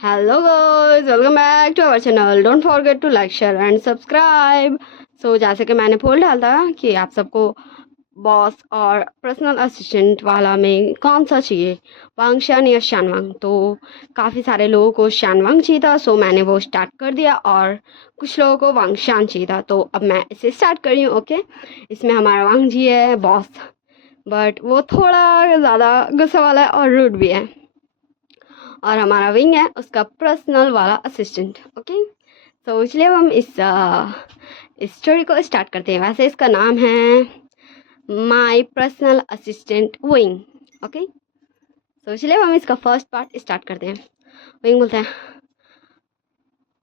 Hello guys, welcome back to our channel. Don't forget to like, share and subscribe. So जैसे कि मैंने पोल डाला था कि आप सबको बॉस और पर्सनल असिस्टेंट वाला में कौन सा चाहिए, वांगशान या शानवांग। तो काफ़ी सारे लोगों को शानवांग चाहिए था, सो मैंने वो स्टार्ट कर दिया और कुछ लोगों को वांगशान चाहिए था, तो अब मैं इसे स्टार्ट कर रही हूँ। ओके, इसमें हमारा वांग जी है बॉस, बट वो थोड़ा ज़्यादा गुस्सा वाला है और रूड भी है। और हमारा विंग है उसका पर्सनल वाला असिस्टेंट। ओके, तो इसलिए हम इस स्टोरी को स्टार्ट करते हैं। वैसे इसका नाम है my personal assistant wing. Okay, तो इसलिए हम इसका फर्स्ट पार्ट स्टार्ट करते हैं। विंग बोलते हैं,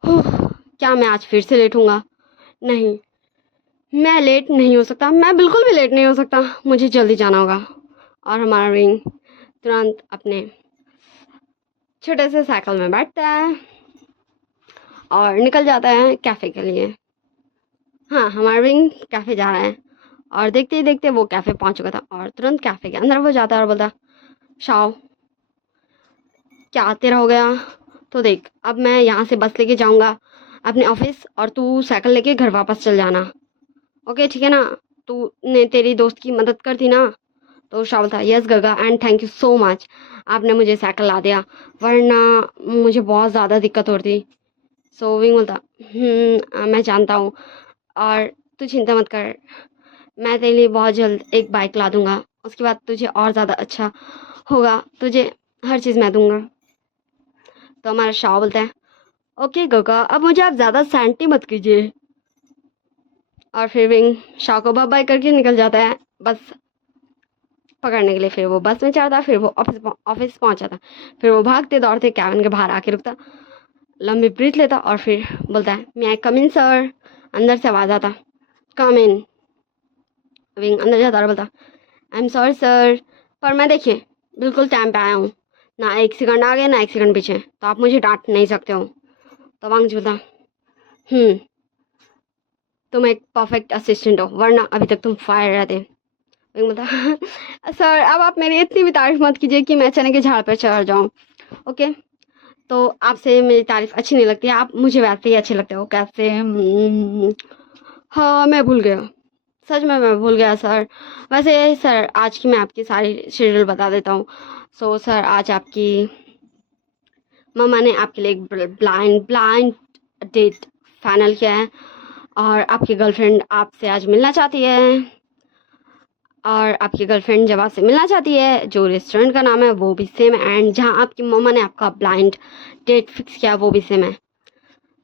क्या मैं आज फिर से लेट हूँगा? नहीं, मैं लेट नहीं हो सकता, मैं बिल्कुल भी लेट नहीं हो सकता, मुझे जल्दी जाना होगा। और हमारा विंग तुरंत अपने छोटे से साइकिल में बैठता है और निकल जाता है कैफ़े के लिए। हाँ, हमारा विंग कैफ़े जा रहा है और देखते ही देखते वो कैफ़े पहुंच चुका था और तुरंत कैफ़े के अंदर वो जाता है और बोलता, शाओ क्या तेरा हो गया? तो देख, अब मैं यहाँ से बस लेके जाऊँगा अपने ऑफिस और तू साइकिल लेके घर वापस चल जाना। ओके ठीक है ना? तूने तेरी दोस्त की मदद कर दी ना? तो शाओ बोलता, यस गगा and thank you so much, आपने मुझे साइकिल ला दिया, वरना मुझे बहुत ज़्यादा दिक्कत होती। सो विंग बोलता, मैं जानता हूँ और तू चिंता मत कर, मैं तेरे लिए बहुत जल्द एक बाइक ला दूंगा, उसके बाद तुझे और ज़्यादा अच्छा होगा, तुझे हर चीज़ मैं दूंगा। तो हमारा शाह बोलता है, ओके गगा, अब मुझे आप ज़्यादा सैंटी मत कीजिए। और फिर विंग शाह को बाय बाय करके निकल जाता है बस पकड़ने के लिए। फिर वो बस में चढ़ता, फिर वो ऑफिस पहुंच जाता, फिर वो भागते दौड़ते कैबिन के बाहर आके रुकता, लंबी ब्रीथ लेता और फिर बोलता है, मैं आई कम इन सर। अंदर से आवाज़ आता, कम इन। विंग अंदर जाता और बोलता, आई एम सॉरी सर, पर मैं देखिए बिल्कुल टाइम पे आया हूँ, ना एक सेकंड आगे ना एक सेकंड पीछे, तो आप मुझे डांट नहीं सकते हो। तो वांग बोलता, तुम एक परफेक्ट असिस्टेंट हो, वरना अभी तक तुम फायर रहते। विंग बोलता, सर अब आप मेरी इतनी भी तारीफ मत कीजिए कि मैं चने के झाड़ पर चढ़ जाऊँ। ओके, तो आपसे मेरी तारीफ अच्छी नहीं लगती, आप मुझे वैसे ही अच्छे लगते हो। कैसे? हाँ मैं भूल गया, सच में मैं भूल गया सर। वैसे सर आज की मैं आपकी सारी शेड्यूल बता देता हूँ। सो सर आज आपकी मम्मा ने आपके लिए एक ब्लाइंड ब्लाइंड डेट फाइनल किया है और आपकी गर्लफ्रेंड आपसे आज मिलना चाहती है। और आपकी गर्लफ्रेंड जब आपसे मिलना चाहती है, जो रेस्टोरेंट का नाम है वो भी सेम है एंड जहाँ आपकी मम्मा ने आपका ब्लाइंड डेट फिक्स किया वो भी सेम है।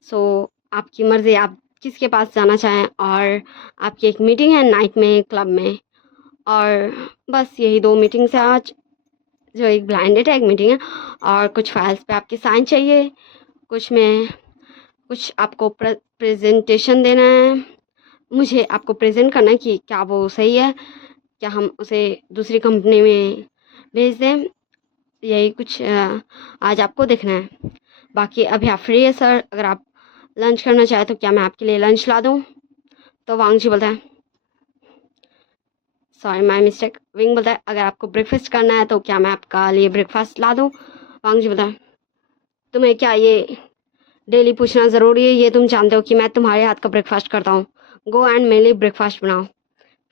सो आपकी मर्ज़ी, आप किसके पास जाना चाहें। और आपकी एक मीटिंग है नाइट में क्लब में, और बस यही दो मीटिंग्स है आज, जो एक ब्लाइंड डेट है, एक मीटिंग है, और कुछ फाइल्स पे आपकी साइन चाहिए, कुछ में कुछ आपको प्रेजेंटेशन देना है, मुझे आपको प्रेजेंट करना है कि क्या वो सही है, क्या हम उसे दूसरी कंपनी में भेज दें, यही कुछ आज आपको देखना है। बाकी अभी आप फ्री है सर, अगर आप लंच करना चाहें तो क्या मैं आपके लिए लंच ला दूँ? तो वांग जी बोलता है, सॉरी माय मिस्टेक। विंग बोलता है, अगर आपको ब्रेकफास्ट करना है तो क्या मैं आपका लिए ब्रेकफास्ट ला दूँ? वांग जी बोलता है, तुम्हें क्या ये डेली पूछना ज़रूरी है? ये तुम जानते हो कि मैं तुम्हारे हाथ का ब्रेकफास्ट करता हूँ, गो एंड मेरे लिए ब्रेकफास्ट बनाओ।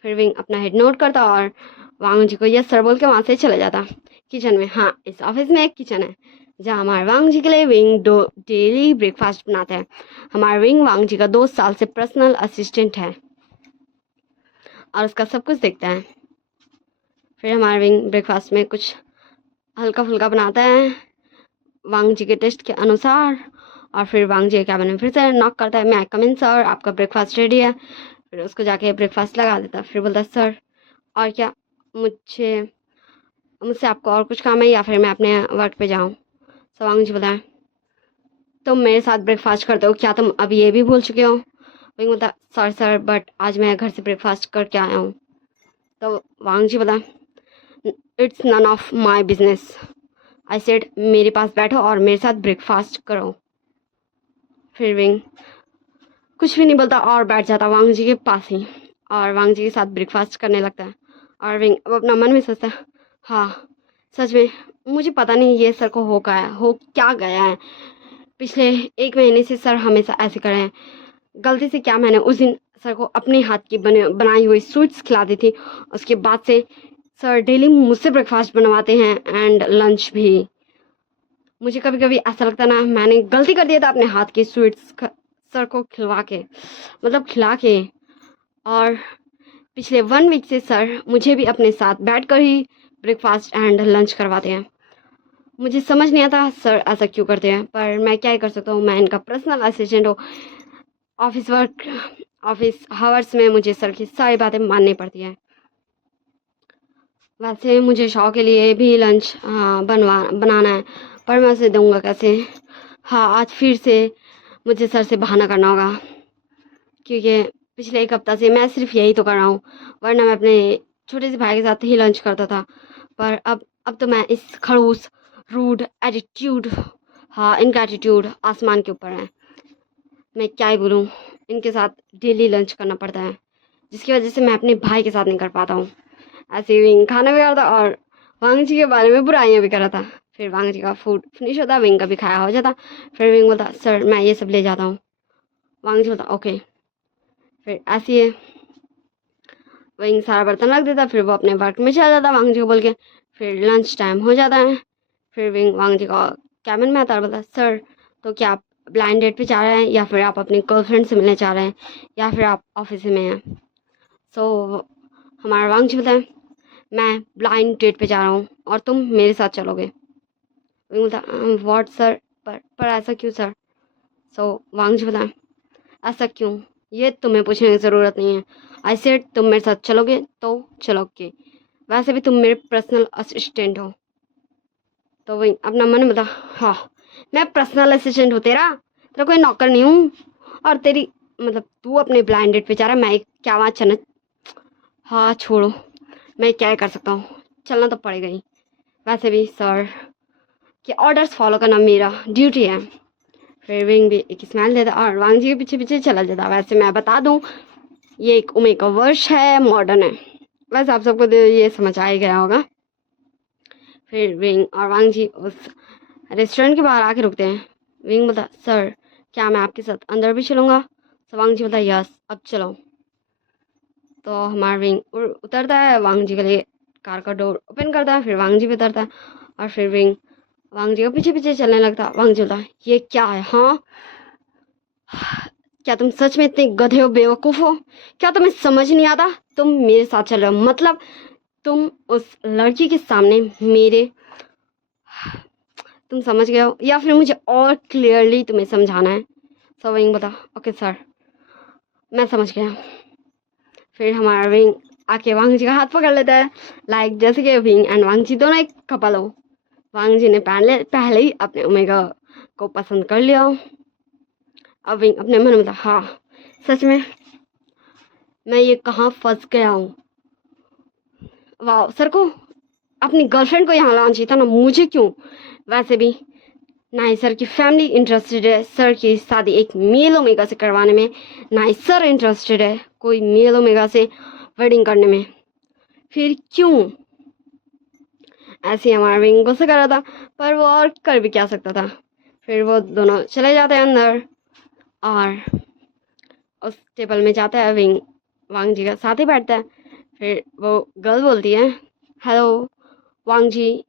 फिर विंग अपना हेड नोट करता और वांग जी को यस सर बोल के वहाँ से चले जाता किचन में। हाँ, इस ऑफिस में एक किचन है जहाँ हमारे वांग जी के लिए विंग डेली ब्रेकफास्ट बनाता है। हमारा विंग वांग जी का 2 साल से पर्सनल असिस्टेंट है और उसका सब कुछ देखता है। फिर हमारा विंग ब्रेकफास्ट में कुछ हल्का फुल्का बनाता है वांग जी के टेस्ट के अनुसार, और फिर वांग जी के कैबिन में फिर से नॉक करता है, मैं कम इन सर, आपका ब्रेकफास्ट रेडी है। फिर उसको जाके ब्रेकफास्ट लगा देता है, फिर बोलता है, सर और क्या, मुझे मुझसे आपको और कुछ काम है या फिर मैं अपने वर्क पे जाऊँ? तो वांग जी बोलता है, तुम मेरे साथ ब्रेकफास्ट करते हो, क्या तुम अब ये भी भूल चुके हो? विंग बोलता है, सॉरी सर, बट आज मैं घर से ब्रेकफास्ट करके आया हूँ। तो वांग जी बोला, it's none of my business, I said मेरे पास बैठो और मेरे साथ ब्रेकफास्ट करो। फिर विंग कुछ भी नहीं बोलता और बैठ जाता वांग जी के पास ही और वांग जी के साथ ब्रेकफास्ट करने लगता है। और विंग अब अपना मन में सोचता है, हाँ सच में मुझे पता नहीं ये सर को हो क्या गया है। पिछले 1 महीने से सर हमेशा ऐसे कर रहे हैं। गलती से क्या मैंने उस दिन सर को अपने हाथ की बनाई हुई स्वीट्स खिला दी थी। उसके बाद से सर डेली मुझसे ब्रेकफास्ट बनवाते हैं एंड लंच भी। मुझे कभी कभी ऐसा लगता ना मैंने गलती कर दिया था अपने हाथ की स्वीट्स सर को खिला के। और पिछले 1 वीक से सर मुझे भी अपने साथ बैठकर ही ब्रेकफास्ट एंड लंच करवाते हैं। मुझे समझ नहीं आता सर ऐसा क्यों करते हैं, पर मैं क्या ही कर सकता हूँ। मैं इनका पर्सनल असिस्टेंट हूँ। ऑफिस हावर्स में मुझे सर की सारी बातें माननी पड़ती हैं। वैसे मुझे शौक के लिए भी लंच बनाना है, पर मैं उसे दूंगा कैसे। हाँ, आज फिर से मुझे सर से बहाना करना होगा, क्योंकि पिछले 1 हफ्ता से मैं सिर्फ यही तो कर रहा हूँ। वरना मैं अपने छोटे से भाई के साथ ही लंच करता था, पर अब तो मैं इस खड़ूस रूड एटीट्यूड, हाँ इनका एटीट्यूड आसमान के ऊपर है। मैं क्या ही बोलूँ, इनके साथ डेली लंच करना पड़ता है, जिसकी वजह से मैं अपने भाई के साथ नहीं कर पाता हूँ। ऐसे विंग खाना भी खा रहा था और वांग जी के बारे में बुराइयाँ भी कर रहा था। फिर वांग जी का फूड फिनिश होता, विंग का भी खाया हो जाता। फिर विंग बोलता सर मैं ये सब ले जाता हूँ। वांग जी बोलता ओके। फिर ऐसे ही विंग सारा बर्तन रख देता, फिर वो अपने वर्क में चला जाता वांग जी को बोल के। फिर लंच टाइम हो जाता है। फिर विंग वांग जी का कैबिन में आता और बोलता सर तो क्या आप ब्लाइंड डेट पे जा रहे हैं, या फिर आप अपनी गर्लफ्रेंड से मिलने जा रहे हैं, या फिर आप ऑफिस में हैं। सो हमारा वांग जी बोलता है मैं ब्लाइंड डेट पे जा रहा हूँ और तुम मेरे साथ चलोगे। विंग बोलता व्हाट सर, पर ऐसा क्यों सर। सो वांग जी बोलता ऐसा क्यों, ये तुम्हें पूछने की ज़रूरत नहीं है। आई सेड तुम मेरे साथ चलोगे तो चलोगे, वैसे भी तुम मेरे पर्सनल असिस्टेंट हो। तो वही अपना मन बता, हाँ मैं पर्सनल असिस्टेंट हूँ तेरा कोई नौकर नहीं हूँ। और तेरी मतलब तू अपने ब्लाइंड डेट पे जा रहा है, मैं क्या वहाँ चलना। हाँ छोड़ो, मैं क्या कर सकता हूँ, चलना तो पड़ेगा ही। वैसे भी सर के ऑर्डर्स फॉलो करना मेरा ड्यूटी है। फिर विंग भी एक स्माइल देता और वांग जी के पीछे पीछे चला जाता। वैसे मैं बता दूँ ये एक ओमेगा वर्ष है, मॉडर्न है। वैसे आप सबको तो ये समझ आ ही गया होगा। फिर विंग और वांग जी उस रेस्टोरेंट के बाहर आके रुकते हैं। विंग बोलता सर क्या मैं आपके साथ अंदर भी चलूँगा। तो वांग जी बोलता यस अब चलो। तो हमारा विंग उतरता है, वांग जी के लिए कार का डोर ओपन करता है। फिर वांग जी भी उतरता है और फिर विंग वांग जी के पीछे पीछे चलने लगता। वांग जी बोलता ये क्या है, हाँ क्या तुम सच में इतने गधे हो, बेवकूफ़ हो, क्या तुम्हें समझ नहीं आता। तुम मेरे साथ चल रहे हो मतलब तुम उस लड़की के सामने मेरे, तुम समझ गए हो, या फिर मुझे और क्लियरली तुम्हें समझाना है। सो विंग बता ओके सर मैं समझ गया। फिर हमारा विंग आके वांग जी का हाथ पकड़ लेता है, लाइक जैसे कि विंग एंड वांग जी दोनों एक कपल हो। वांग जी ने पहले ही अपने ओमेगा को पसंद कर लिया। अब विंग अपने मन में था हाँ सच में मैं ये कहाँ फंस गया हूँ। वाह सर को अपनी गर्लफ्रेंड को यहाँ लाना चाहिए था ना, मुझे क्यों। वैसे भी ना ही सर की फैमिली इंटरेस्टेड है सर की शादी एक मेल ओमेगा से करवाने में, ना ही सर इंटरेस्टेड है कोई मेल ओमेगा से वेडिंग करने में। फिर क्यों। ऐसे ही हमारा विंग गुस्सा कर रहा था, पर वो और कर भी क्या सकता था। फिर वो दोनों चले जाते हैं अंदर और उस टेबल में जाता है विंग वांग जी का साथ ही बैठता है। फिर वो गर्ल बोलती है हेलो वांग जी,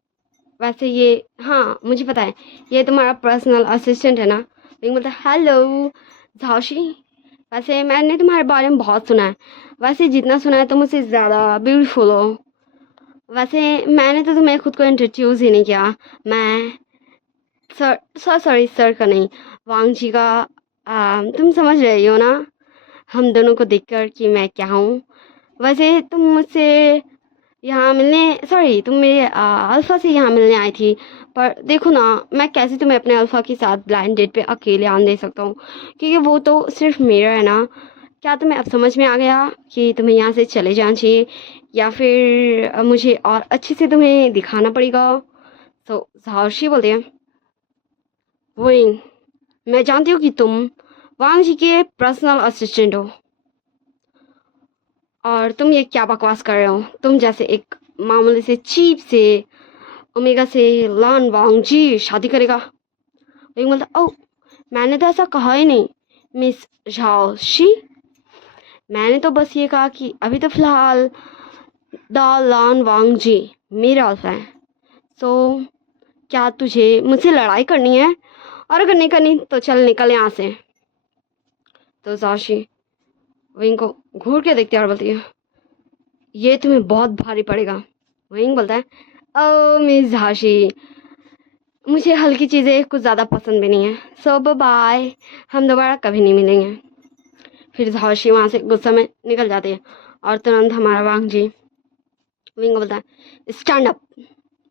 वैसे ये हाँ मुझे पता है ये तुम्हारा पर्सनल असिस्टेंट है ना। विंग बोलता है हेलो झाओशी, वैसे मैंने तुम्हारे बारे में बहुत सुना है, वैसे जितना सुना है तुम मुझसे ज़्यादा ब्यूटीफुल हो। वैसे मैंने तो तुम्हें खुद को इंट्रोड्यूस ही नहीं किया। मैं सॉरी सर का नहीं, वांग जी का। तुम समझ रही हो ना हम दोनों को देखकर कि मैं क्या हूँ। वैसे तुम मुझसे यहाँ मिलने, सॉरी तुम मेरे अल्फ़ा से यहाँ मिलने आई थी, पर देखो ना मैं कैसे तुम्हें अपने अल्फ़ा के साथ ब्लाइंड डेट पे अकेले आने दे सकता हूँ, क्योंकि वो तो सिर्फ मेरा है ना। क्या तुम्हें अब समझ में आ गया कि तुम्हें यहाँ से चले जाना चाहिए, या फिर मुझे और अच्छे से तुम्हें दिखाना पड़ेगा। तो झाओशी बोलते हैं विंग मैं जानती हूँ कि तुम वांग जी के पर्सनल असिस्टेंट हो, और तुम ये क्या बकवास कर रहे हो। तुम जैसे एक मामूली से चीप से ओमेगा से लान वांग जी शादी करेगा। विंग बोलता ओह, मैंने तो ऐसा कहा ही नहीं मिस झाओ शी। मैंने तो बस ये कहा कि अभी तो फिलहाल दा लान वांग जी मेरे अल्फा है। सो क्या तुझे मुझसे लड़ाई करनी है? और अगर नहीं करनी तो चल निकल यहाँ से। तो जाशी विंग को घूर के देखती है और बोलती है ये तुम्हें बहुत भारी पड़ेगा। विंग बोलता है ओ मिस झाशी, मुझे हल्की चीज़ें कुछ ज़्यादा पसंद भी नहीं है। सो बाय, हम दोबारा कभी नहीं मिलेंगे। फिर झाशी वहाँ से गुस्सा में निकल जाती है और तुरंत हमारा वांग जी विंग को बोलता है स्टैंड अप।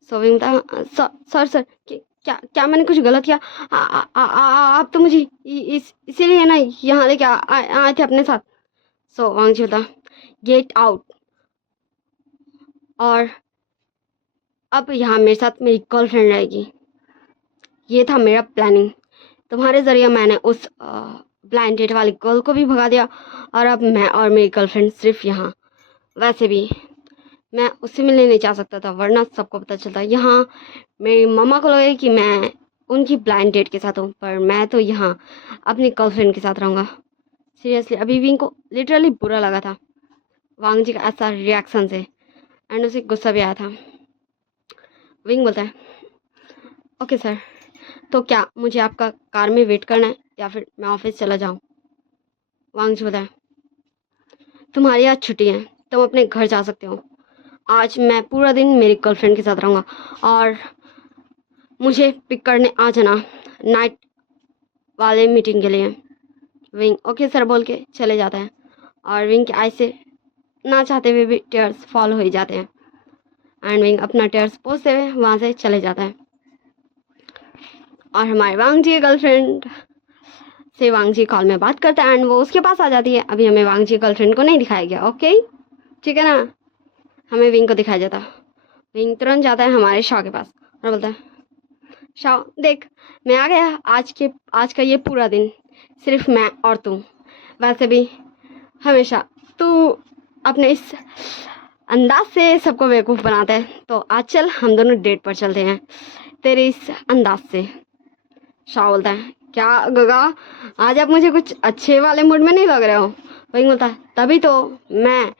सो विंग बोलता है सर सर क्या क्या मैंने कुछ गलत किया? आप तो मुझे इसीलिए ना यहाँ लेके आए थे अपने साथ। सो वांग जी बोलता गेट आउट, और अब यहाँ मेरे साथ मेरी गर्लफ्रेंड रहेगी। ये था मेरा प्लानिंग। तुम्हारे ज़रिए मैंने उस ब्लाइंड डेट वाली गर्ल को भी भगा दिया, और अब मैं और मेरी गर्लफ्रेंड सिर्फ यहाँ। वैसे भी मैं उससे मिलने नहीं जा सकता था, वरना सबको पता चलता। यहाँ मेरी मम्मा को लगे कि मैं उनकी ब्लाइंड डेट के साथ हूँ, पर मैं तो यहाँ अपनी गर्लफ्रेंड के साथ रहूँगा। सीरियसली अभी विंग को लिटरली बुरा लगा था वांग जी का ऐसा रिएक्शन से, एंड उसे गुस्सा भी आया था। विंग बोलता है ओके सर, तो क्या मुझे आपका कार में वेट करना है या फिर मैं ऑफिस चला जाऊँ? वांग जी बोलता है तुम्हारी आज छुट्टी है, तुम अपने घर जा सकते हो। आज मैं पूरा दिन मेरी गर्लफ्रेंड के साथ रहूँगा, और मुझे पिक करने आ जाना नाइट वाले मीटिंग के लिए। विंग ओके सर बोल के चले जाता है, और विंग के आई से ना चाहते हुए भी टेयर्स फॉल हो ही जाते हैं, एंड विंग अपना टेयर्स पोंछते हुए वहाँ से चले जाता है। और हमारे वांग जी की गर्लफ्रेंड से वांग जी कॉल में बात करता है, एंड वो उसके पास आ जाती है। अभी हमें वांग जी गर्लफ्रेंड को नहीं दिखाया गया, ओके ठीक है ना, हमें विंग को दिखाया जाता। विंग तुरंत जाता है हमारे शाह के पास और बोलता है शाह देख, मैं आ गया। आज का ये पूरा दिन सिर्फ मैं और तू। वैसे भी हमेशा तू अपने इस अंदाज से सबको बेवकूफ़ बनाता है, तो आज चल हम दोनों डेट पर चलते हैं तेरे इस अंदाज से। शाह बोलता है क्या गगा, आज आप मुझे कुछ अच्छे वाले मूड में नहीं लग रहे हो? वही बोलता है तभी तो मैं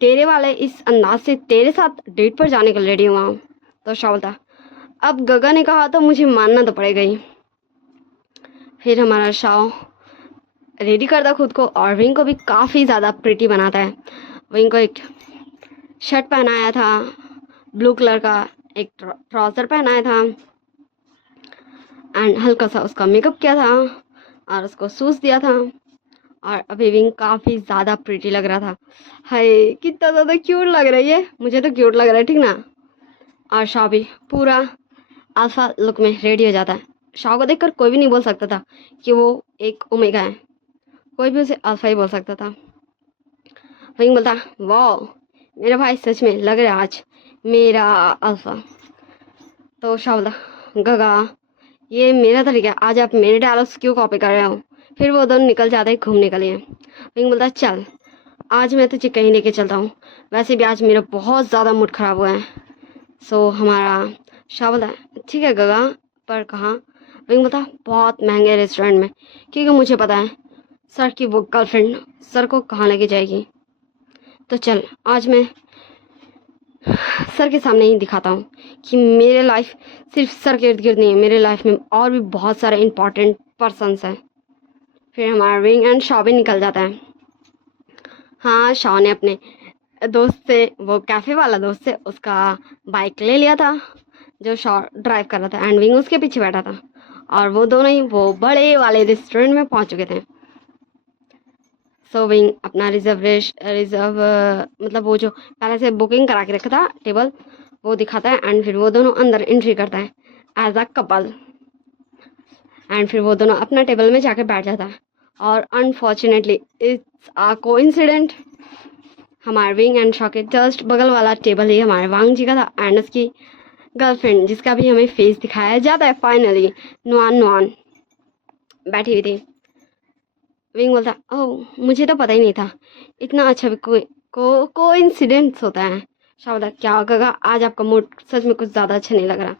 तेरे वाले इस अंदाज से तेरे साथ डेट पर जाने को रेडी हुआ हूँ। तो शाह बोलता है अब गगा ने कहा तो मुझे मानना तो पड़ेगा ही। फिर हमारा शाह रेडी करता खुद को, और विंग को भी काफ़ी ज़्यादा प्रिटी बनाता है। विंग को एक शर्ट पहनाया था ब्लू कलर का, एक ट्राउज़र पहनाया था, एंड हल्का सा उसका मेकअप किया था और उसको शूज़ दिया था, और अभी विंग काफ़ी ज़्यादा प्रिटी लग रहा था। हाय कितना ज़्यादा क्यूट लग रही है, मुझे तो क्यूट लग रहा है ठीक ना। और शाह भी पूरा अल्फा लुक में रेडी हो जाता है। शाह को देखकर कोई भी नहीं बोल सकता था कि वो एक ओमेगा है, कोई भी उसे अल्फा ही बोल सकता था। विंग बोलता वाह मेरा भाई सच में लग रहा है आज मेरा अल्फा। तो शाह बोलता गगा ये मेरा तरीका है, आज आप मेरे डायलॉग्स क्यों कॉपी कर रहे हो? फिर वो दोनों निकल जाते हैं घूमने के लिए। विंग बोलता चल आज मैं तुझे कहीं लेके चलता हूँ, वैसे भी आज मेरा बहुत ज़्यादा मूड ख़राब हुआ है। सो हमारा शाह बोलता ठीक है गगा, पर कहाँ? विंग बोलता बहुत महंगे रेस्टोरेंट में, क्योंकि मुझे पता है सर की वो गर्लफ्रेंड सर को कहाँ लेके जाएगी। तो चल आज मैं सर के सामने ही दिखाता हूँ कि मेरे लाइफ सिर्फ सर के इर्द गिर्द नहीं है, मेरे लाइफ में और भी बहुत सारे इंपॉर्टेंट पर्सन्स हैं। फिर हमारा विंग एंड शाह भी निकल जाता है। हाँ शाह ने अपने दोस्त से, वो कैफ़े वाला दोस्त से, उसका बाइक ले लिया था जो शाह ड्राइव कर रहा था, एंड विंग उसके पीछे बैठा था, और वो दोनों ही वो बड़े वाले रेस्टोरेंट में पहुंच चुके थे। सो विंग अपना रिजर्व मतलब वो जो पहले से बुकिंग करा के रखा था टेबल वो दिखाता है, एंड फिर वो दोनों अंदर एंट्री करता है एज अ कपल, एंड फिर वो दोनों अपना टेबल में जाकर बैठ जाता है। और अनफॉर्चुनेटली इट्स अ कोइंसिडेंट, हमारे विंग एंड शॉ के जस्ट बगल वाला टेबल ही हमारे वांग जी का था, एंड उसकी गर्लफ्रेंड जिसका भी हमें फेस दिखाया जाता है फाइनली नुआन नुआन बैठी हुई थी। विंग बोलता ओह मुझे तो पता ही नहीं था, इतना अच्छा भी कोई कोइंसिडेंस होता है। शाह बोलता क्या होगा, आज आपका मूड सच में कुछ ज़्यादा अच्छा नहीं लग रहा।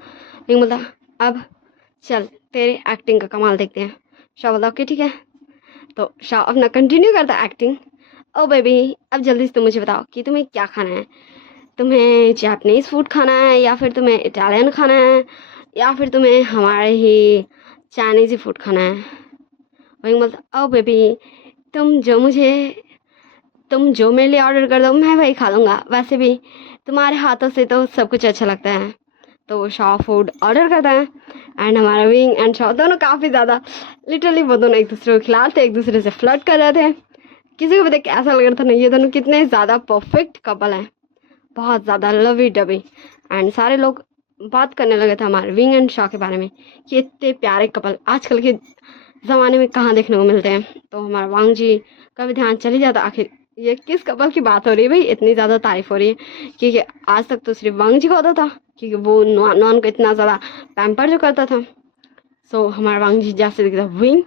विंग बोलता अब चल तेरे एक्टिंग का कमाल देखते हैं। शाह बोलता ओके ठीक है। तो शाह अपना कंटिन्यू करता एक्टिंग। ओ बेबी अब जल्दी से तुम मुझे बताओ कि तुम्हें क्या खाना है। तुम्हें जापनीज़ फूड खाना है या फिर तुम्हें इटालियन खाना है या फिर तुम्हें हमारे ही चाइनीज़ फूड खाना है। वही बोलता ओ बेबी तुम जो मुझे तुम जो मेरे लिए ऑर्डर कर दो मैं वही खा लूँगा, वैसे भी तुम्हारे हाथों से तो सब कुछ अच्छा लगता है। तो वो शाह फूड ऑर्डर करता है एंड हमारा विंग एंड शाह दोनों काफ़ी ज़्यादा लिटरली वो दोनों एक दूसरे को खिला रहे थे, एक दूसरे से फ्लर्ट कर रहे थे। किसी को भी देख के ऐसा लग रहा था ना ये दोनों कितने ज़्यादा परफेक्ट कपल हैं, बहुत ज़्यादा लवी डबी। एंड सारे लोग बात करने लगे थे हमारे विंग एंड शाह के बारे में कि इतने प्यारे कपल आजकल के ज़माने में कहाँ देखने को मिलते हैं। तो हमारा वांग जी का भी ध्यान चल ही जाता आखिर ये किस कपल की बात हो रही है भाई, इतनी ज़्यादा तारीफ हो रही है। क्योंकि आज तक तो सिर्फ वांग जी को होता था क्योंकि वो नॉन को इतना ज़्यादा पैम्पर जो करता था। सो हमारा वांग जी जैसे दिखता विंग,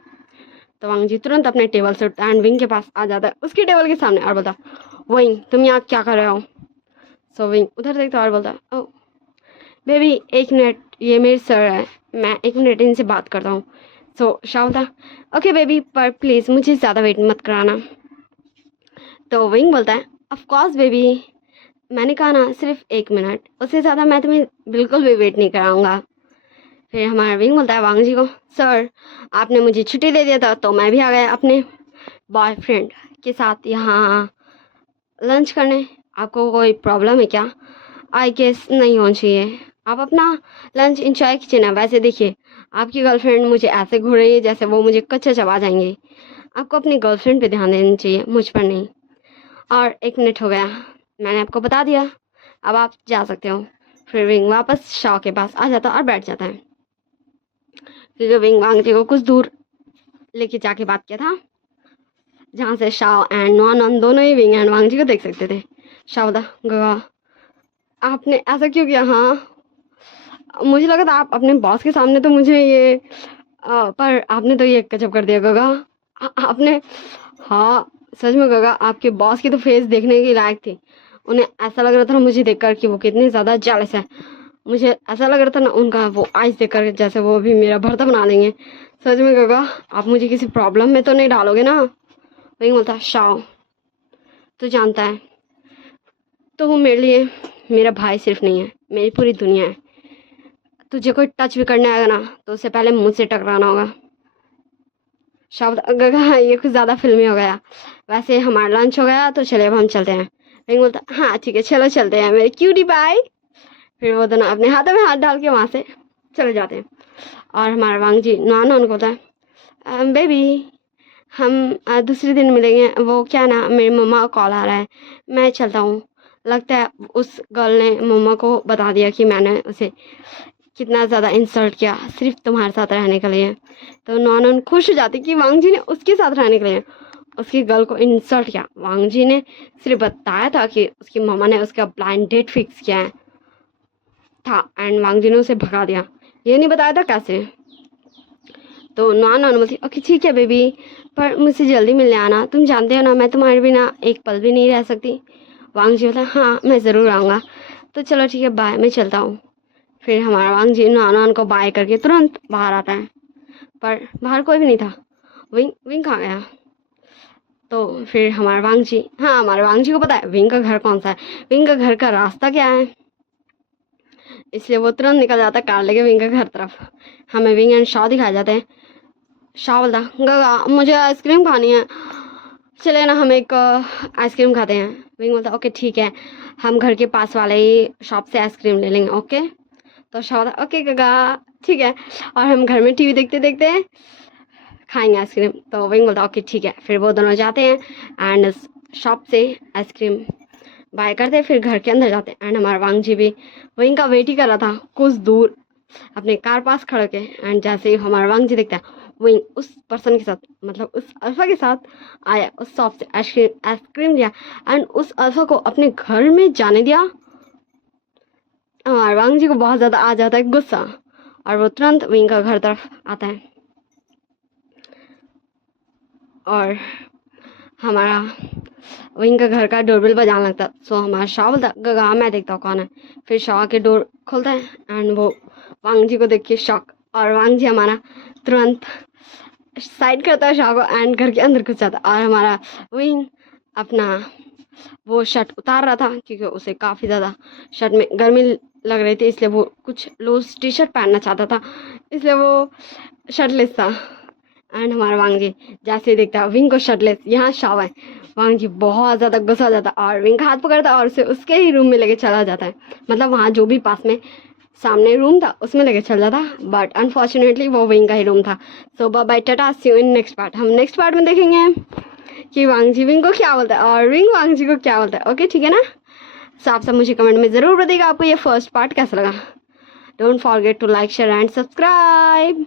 तो वांग जी तुरंत अपने टेबल से उठता एंड विंग के पास आ जाता है उसकी टेबल के सामने और बोलता विंग तुम यहाँ क्या कर रहे हो। सो विंग उधर देखता और बोलता ओ बेबी एक मिनट ये मेरे सर है, मैं एक मिनट इनसे बात करता हूँ। सो शाह बोलता ओके बेबी पर प्लीज़ मुझे ज़्यादा वेट मत कराना। तो विंग बोलता है ऑफ कोर्स बेबी, मैंने कहा ना सिर्फ 1 मिनट, उससे ज़्यादा मैं तुम्हें बिल्कुल भी वेट नहीं कराऊंगा। फिर हमारा विंग बोलता है वांग जी को सर आपने मुझे छुट्टी दे दिया था तो मैं भी आ गया अपने बॉयफ्रेंड के साथ यहाँ लंच करने, आपको कोई प्रॉब्लम है क्या। आई गेस नहीं होना चाहिए, आप अपना लंच इंजॉय कीजिए ना। वैसे देखिए आपकी गर्लफ्रेंड मुझे ऐसे घूर रही है जैसे वो मुझे कच्चा चबा जाएंगे, आपको अपनी गर्लफ्रेंड पे ध्यान देना चाहिए मुझ पर नहीं। और 1 मिनट हो गया, मैंने आपको बता दिया, अब आप जा सकते हो। फिर विंग वापस शाह के पास आ जाता और बैठ जाता है क्योंकि विंग वांग जी को कुछ दूर लेके जाके बात किया था जहाँ से शाह एंड नॉन दोनों ही विंग एंड वांग जी को देख सकते थे। शाह बता गगा आपने ऐसा क्यों किया। हाँ मुझे लगा था आप अपने बॉस के सामने तो मुझे ये पर आपने तो ये गजब कर दिया गगा। आपने हाँ सच में गगा आपके बॉस की तो फेस देखने के लायक थी, उन्हें ऐसा लग रहा था ना मुझे देखकर कि वो कितने ज़्यादा जेलस है। मुझे ऐसा लग रहा था ना उनका वो आइज देखकर जैसे वो भी मेरा भरता बना देंगे। सच में गगा आप मुझे किसी प्रॉब्लम में तो नहीं डालोगे ना। वही बोलता शाह तू जानता है तो वो मेरे लिए मेरा भाई सिर्फ नहीं है, मेरी पूरी दुनिया है। तुझे कोई टच भी करने आएगा ना तो उससे पहले मुझसे टकराना होगा। शाह गगा ये कुछ ज़्यादा फिल्मी हो गया, वैसे हमारा लंच हो गया तो चले अब हम चलते हैं। रिंग बोलता हाँ ठीक है चलो चलते हैं मेरे क्यूटी बाय। फिर वो दोनों अपने हाथों में हाथ डाल के वहाँ से चले जाते हैं और हमारा वांग जी नॉन को बोलता है बेबी हम दूसरे दिन मिलेंगे, वो क्या ना मेरी मम्मा का कॉल आ रहा है, मैं चलता हूँ। लगता है उस गर्ल ने मम्मा को बता दिया कि मैंने उसे कितना ज़्यादा इंसल्ट किया सिर्फ तुम्हारे साथ रहने के लिए। तो नॉन खुश हो जाती कि वांग जी ने उसके साथ रहने के लिए उसकी गर्ल को इंसल्ट किया। वांग जी ने सिर्फ बताया था कि उसकी मम्मा ने उसका ब्लाइंड डेट फिक्स किया है था एंड वांग जी ने उसे भगा दिया, ये नहीं बताया था कैसे। तो नॉन बोलती ओके ठीक है बेबी पर मुझसे जल्दी मिलने आना, तुम जानते हो ना मैं तुम्हारे बिना एक पल भी नहीं रह सकती। वांग जी बोला हाँ मैं ज़रूर आऊँगा। तो चलो ठीक है बाय मैं चलता हूँ। फिर हमारा वांग जी नॉन को बाय करके तुरंत बाहर आता है पर बाहर कोई भी नहीं था। विंग विंग कहाँ गया। तो फिर हमारे वांग जी हाँ हमारे वांग जी को पता है विंग का घर कौन सा है, विंग का घर का रास्ता क्या है, इसलिए वो तुरंत निकल जाता है कार लेके विंग के घर तरफ। हमें विंग एंड शाह दिखाए जाते हैं। शाह बोलता गगा मुझे आइसक्रीम खानी है, चले ना हम एक आइसक्रीम खाते हैं। विंग बोलता ओके ठीक है हम घर के पास वाले ही शॉप से आइसक्रीम ले लेंगे ओके। तो शाह बोलता ओके गगा ठीक है, और हम घर में टीवी देखते देखते खाएंगे आइसक्रीम। तो विंग बोलता ओके ठीक है। फिर वो दोनों जाते हैं एंड शॉप से आइसक्रीम बाय करते फिर घर के अंदर जाते एंड हमारा वांग जी भी विंग का वेट ही कर रहा था कुछ दूर अपने कार पास खड़े के। एंड जैसे ही हमारा वांग जी देखता है विंग उस पर्सन के साथ मतलब उस अल्फा के साथ आया, उस शॉप से आइसक्रीम लिया एंड उस अल्फा को अपने घर में जाने दिया। हमारे वांग जी को बहुत ज़्यादा आ जाता है गुस्सा और वो तुरंत विंग का घर तरफ आता है और हमारा विंग का घर का डोरबेल बजाने लगता। सो हमारा शाह बोलता गगा मैं देखता हूँ कौन है। फिर शाह के डोर खोलता है एंड वो वांग जी को देख के शॉक, और वांग जी हमारा तुरंत साइड करता है शाह को एंड घर के अंदर घुस जाता। और हमारा विंग अपना वो शर्ट उतार रहा था क्योंकि उसे काफ़ी ज़्यादा शर्ट में गर्मी लग रही थी, इसलिए वो कुछ लूज टी शर्ट पहनना चाहता था, इसलिए वो शर्टलेस था। एंड हमारा वांग जी जैसे ही देखता विंग को शर्टलेस यहाँ शाव है, वांग जी बहुत ज़्यादा गुस्सा हो जाता और विंग का हाथ पकड़ता और उसे उसके ही रूम में लेके चला जाता है। मतलब वहाँ जो भी पास में सामने रूम था उसमें लेके चल जाता, बट अनफॉर्चुनेटली वो विंग का ही रूम था। So bye bye tata, see you in next part. हम नेक्स्ट पार्ट में देखेंगे कि वांग जी विंग को क्या बोलता है और विंग वांग जी को क्या बोलता है। ओके ठीक है ना। सो आप सब मुझे कमेंट में ज़रूर बताइएगा आपको ये फर्स्ट पार्ट कैसा लगा। Don't forget to like share and subscribe.